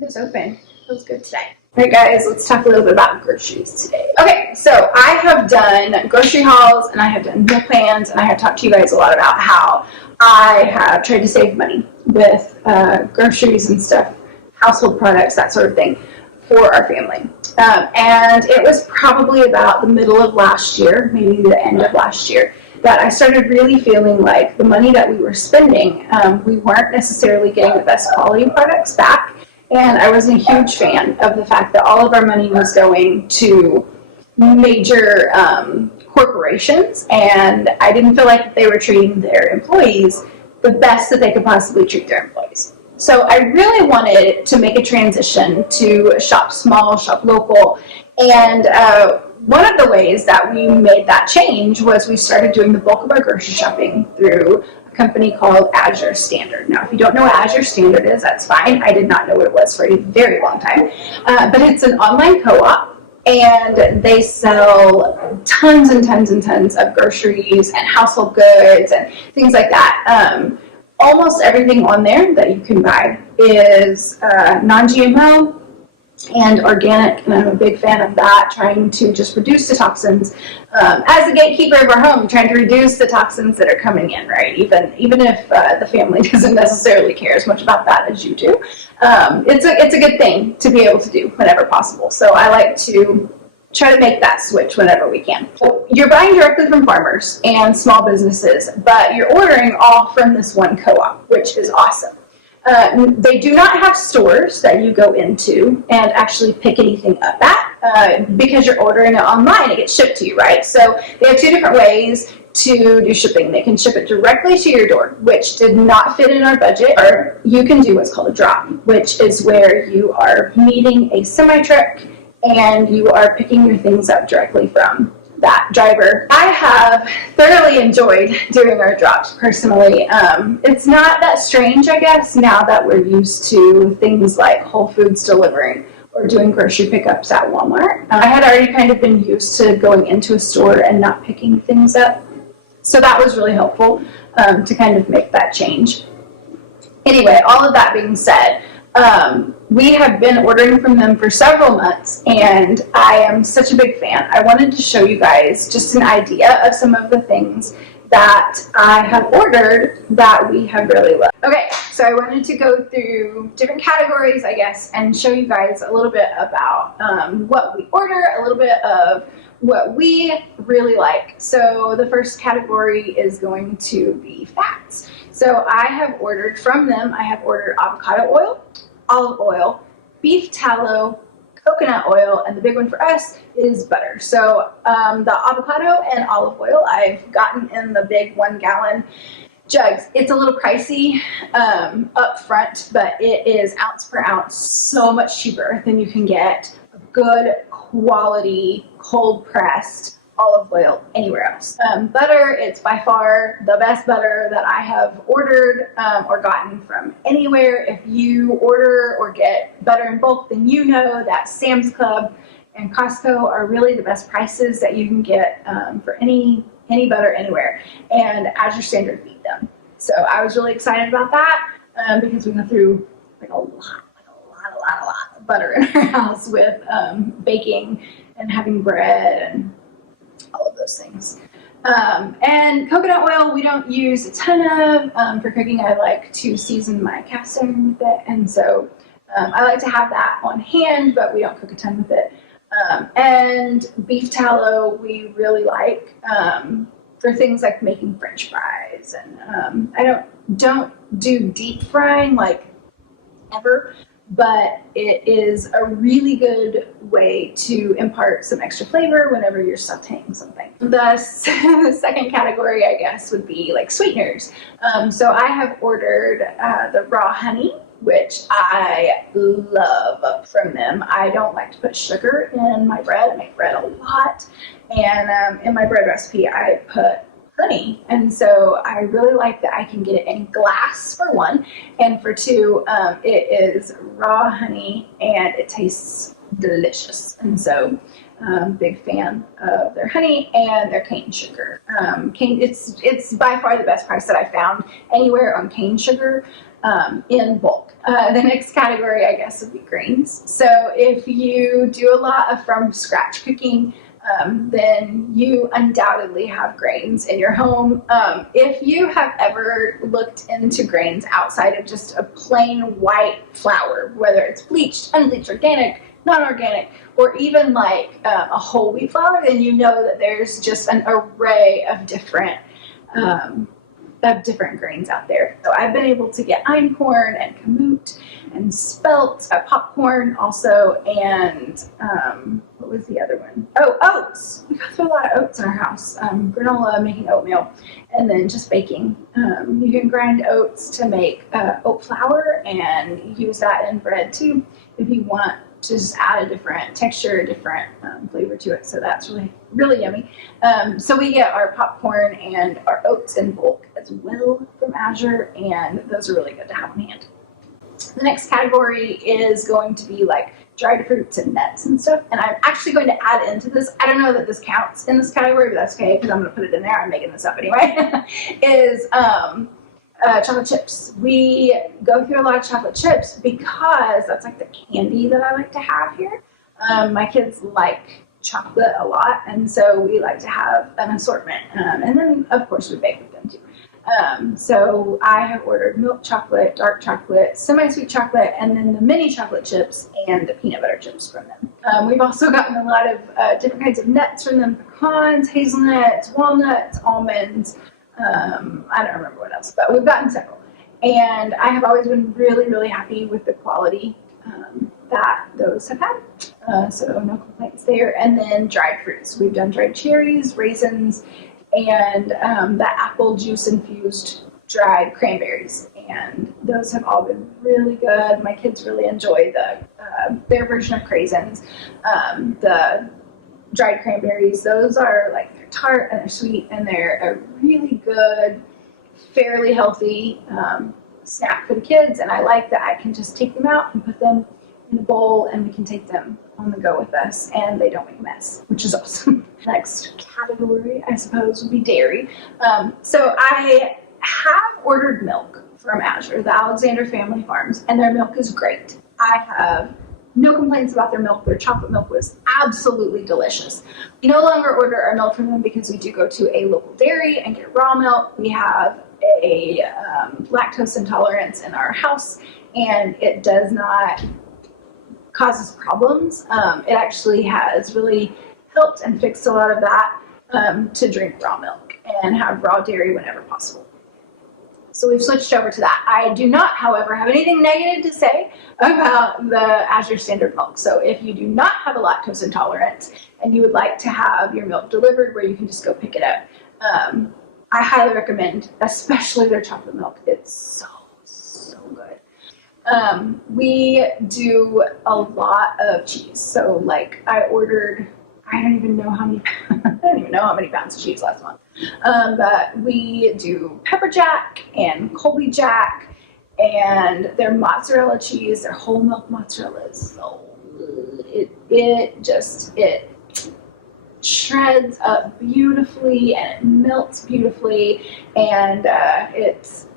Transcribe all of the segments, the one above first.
It is open. Feels good today. All right, guys, let's talk a little bit about groceries today. Okay, so I have done grocery hauls and I have done meal plans, and I have talked to you guys a lot about how I have tried to save money with groceries and stuff, household products, that sort of thing, for our family. And it was probably about the middle of last year, maybe the end of last year, that I started really feeling like the money that we were spending, we weren't necessarily getting the best quality products back. And I wasn't a huge fan of the fact that all of our money was going to major corporations, and I didn't feel like they were treating their employees the best that they could possibly treat their employees. So I really wanted to make a transition to shop small, shop local, and one of the ways that we made that change was we started doing the bulk of our grocery shopping through company called Azure Standard. Now, if you don't know what Azure Standard is, that's fine. I did not know what it was for a very long time. But it's an online co-op, and they sell tons and tons and tons of groceries and household goods and things like that. Almost everything on there that you can buy is non-GMO and organic, and I'm a big fan of that, trying to just reduce the toxins. As the gatekeeper of our home, trying to reduce the toxins that are coming in, right? Even if the family doesn't necessarily care as much about that as you do. It's a good thing to be able to do whenever possible. So I like to try to make that switch whenever we can. So you're buying directly from farmers and small businesses, but you're ordering all from this one co-op, which is awesome. They do not have stores that you go into and actually pick anything up at because you're ordering it online. It gets shipped to you, right? So they have two different ways to do shipping. They can ship it directly to your door, which did not fit in our budget, or you can do what's called a drop, which is where you are meeting a semi-truck and you are picking your things up directly from that driver. I have thoroughly enjoyed doing our drops personally. It's not that strange, I guess, now that we're used to things like Whole Foods delivering or doing grocery pickups at Walmart. I had already kind of been used to going into a store and not picking things up. So that was really helpful to kind of make that change. Anyway, all of that being said, we have been ordering from them for several months, and I am such a big fan. I wanted to show you guys just an idea of some of the things that I have ordered that we have really loved. Okay, so I wanted to go through different categories, I guess, and show you guys a little bit about what we order, a little bit of what we really like. So the first category is going to be fats. So I have ordered from them, I have ordered avocado oil, olive oil, beef tallow, coconut oil, and the big one for us is butter. So the avocado and olive oil I've gotten in the big 1 gallon jugs. It's a little pricey up front, but it is ounce per ounce so much cheaper than you can get a good quality cold pressed olive oil anywhere else. Butter, it's by far the best butter that I have ordered or gotten from anywhere. If you order or get butter in bulk, then you know that Sam's Club and Costco are really the best prices that you can get for any butter anywhere, and Azure Standard beat them. So I was really excited about that because we went through like a lot of butter in our house with baking and having bread and all of those things. And coconut oil we don't use a ton of for cooking. I like to season my cast iron with it, and so I like to have that on hand, but we don't cook a ton with it. And beef tallow we really like for things like making French fries, and I don't do deep frying like ever, but it is a really good way to impart some extra flavor whenever you're sauteing something. The second category, I guess, would be like sweeteners. So I have ordered the raw honey, which I love from them. I don't like to put sugar in my bread. I make bread a lot, and in my bread recipe I put honey, and so I really like that I can get it in glass for one, and for two, it is raw honey and it tastes delicious. And so Big fan of their honey and their cane sugar. It's by far the best price that I found anywhere on cane sugar in bulk. The next category, I guess, would be grains. So if you do a lot of from scratch cooking, then you undoubtedly have grains in your home. If you have ever looked into grains outside of just a plain white flour, whether it's bleached, unbleached, organic, non-organic, or even like a whole wheat flour, then you know that there's just an array of different grains out there. So I've been able to get einkorn and kamut and spelt, popcorn also, and what was the other one? Oh, oats. We go through a lot of oats in our house. Granola, making oatmeal, and then just baking. You can grind oats to make oat flour and use that in bread too if you want to just add a different texture, a different flavor to it. So that's really, really yummy. So we get our popcorn and our oats in bulk as well from Azure, and those are really good to have on hand. The next category is going to be like dried fruits and nuts and stuff. And I'm actually going to add into this, I don't know that this counts in this category, but that's okay because I'm going to put it in there. I'm making this up anyway, is chocolate chips. We go through a lot of chocolate chips because that's like the candy that I like to have here. My kids like chocolate a lot, and so we like to have an assortment. And then, of course, we bake with them too. So I have ordered milk chocolate, dark chocolate, semi-sweet chocolate, and then the mini chocolate chips and the peanut butter chips from them. We've also gotten a lot of different kinds of nuts from them: pecans, hazelnuts, walnuts, almonds. I don't remember what else, but we've gotten several. And I have always been really, really happy with the quality that those have had. So no complaints there. And then dried fruits. We've done dried cherries, raisins, and that apple juice infused dried cranberries. And those have all been really good. My kids really enjoy their version of craisins. The dried cranberries, those are like, they're tart and they're sweet, and they're a really good, fairly healthy snack for the kids. And I like that I can just take them out and put them in a bowl, and we can take them on the go with us, and they don't make a mess, which is awesome. Next category, I suppose, would be dairy. So I have ordered milk from Azure, the Alexander Family Farms, and their milk is great. I have no complaints about their milk. Their chocolate milk was absolutely delicious. We no longer order our milk from them because we do go to a local dairy and get raw milk. We have a lactose intolerance in our house, and it does not cause us problems. It actually has really helped and fixed a lot of that to drink raw milk and have raw dairy whenever possible. So we've switched over to that. I do not, however, have anything negative to say about the Azure Standard milk. So if you do not have a lactose intolerance and you would like to have your milk delivered where you can just go pick it up, I highly recommend, especially their chocolate milk. It's so good. We do a lot of cheese. So like I ordered, I don't even know how many pounds of cheese last month. But we do pepper jack and Colby jack, and their mozzarella cheese, their whole milk mozzarella is so good. It shreds up beautifully and it melts beautifully, and it's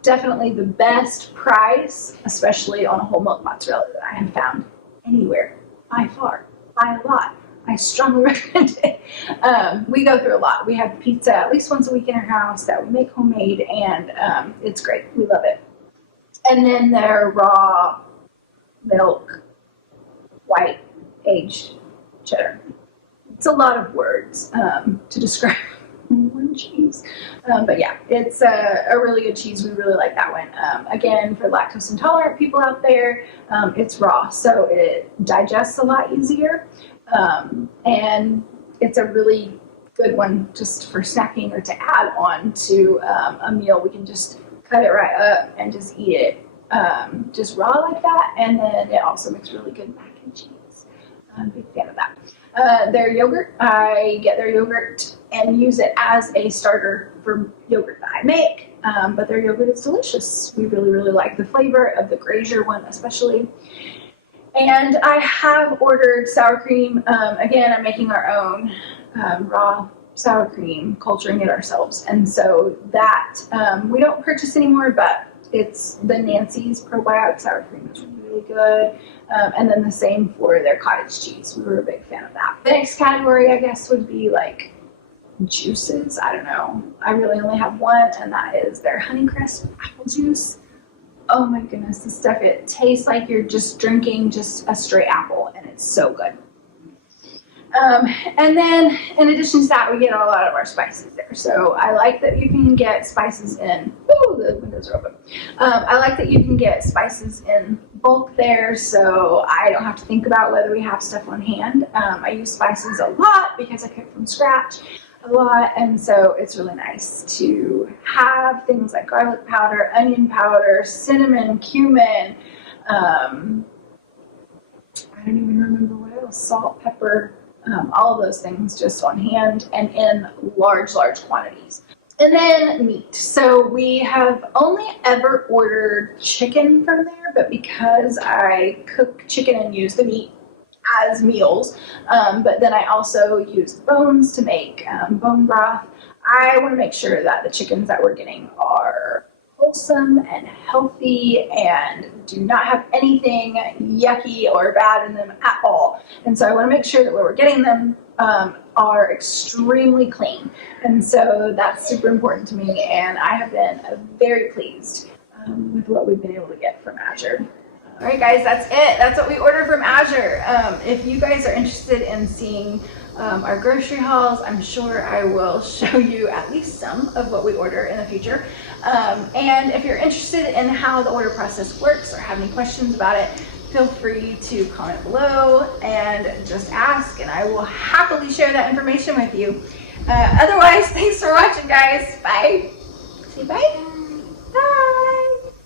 definitely the best price, especially on a whole milk mozzarella, that I have found anywhere by far, by a lot. I strongly recommend it. We go through a lot. We have pizza at least once a week in our house that we make homemade, and it's great. We love it. And then their raw milk, white aged cheddar. It's a lot of words to describe one cheese. But yeah, it's a really good cheese. We really like that one. Again, for lactose intolerant people out there, it's raw, so it digests a lot easier. And it's a really good one just for snacking or to add on to a meal. We can just cut it right up and just eat it just raw like that. And then it also makes really good mac and cheese. I'm a big fan of that. Their yogurt, I get their yogurt and use it as a starter for yogurt that I make. But their yogurt is delicious. We really, really like the flavor of the Grazier one especially. And I have ordered sour cream. Again, I'm making our own raw sour cream, culturing it ourselves. And so that we don't purchase anymore, but it's the Nancy's probiotic sour cream. It's really good. And then the same for their cottage cheese. We were a big fan of that. The next category, I guess, would be like juices. I don't know. I really only have one, and that is their Honeycrisp apple juice. Oh my goodness, this stuff, it tastes like you're just drinking just a straight apple, and it's so good. And then in addition to that, we get a lot of our spices there. So I like that you can get spices in, the windows are open. I like that you can get spices in bulk there, so I don't have to think about whether we have stuff on hand. I use spices a lot because I cook from scratch a lot, and so it's really nice to have things like garlic powder, onion powder, cinnamon, cumin, I don't even remember what else, salt, pepper, all of those things just on hand and in large quantities. And then meat. So we have only ever ordered chicken from there, but because I cook chicken and use the meat as meals, but then I also use bones to make bone broth, I want to make sure that the chickens that we're getting are wholesome and healthy and do not have anything yucky or bad in them at all. And so I want to make sure that when we're getting them are extremely clean. And so that's super important to me, and I have been very pleased with what we've been able to get from Azure. All right, guys, that's it. That's what we ordered from Azure. If you guys are interested in seeing our grocery hauls, I'm sure I will show you at least some of what we order in the future. And if you're interested in how the order process works or have any questions about it, feel free to comment below and just ask, and I will happily share that information with you. Otherwise, thanks for watching, guys. Bye. Say bye. Bye.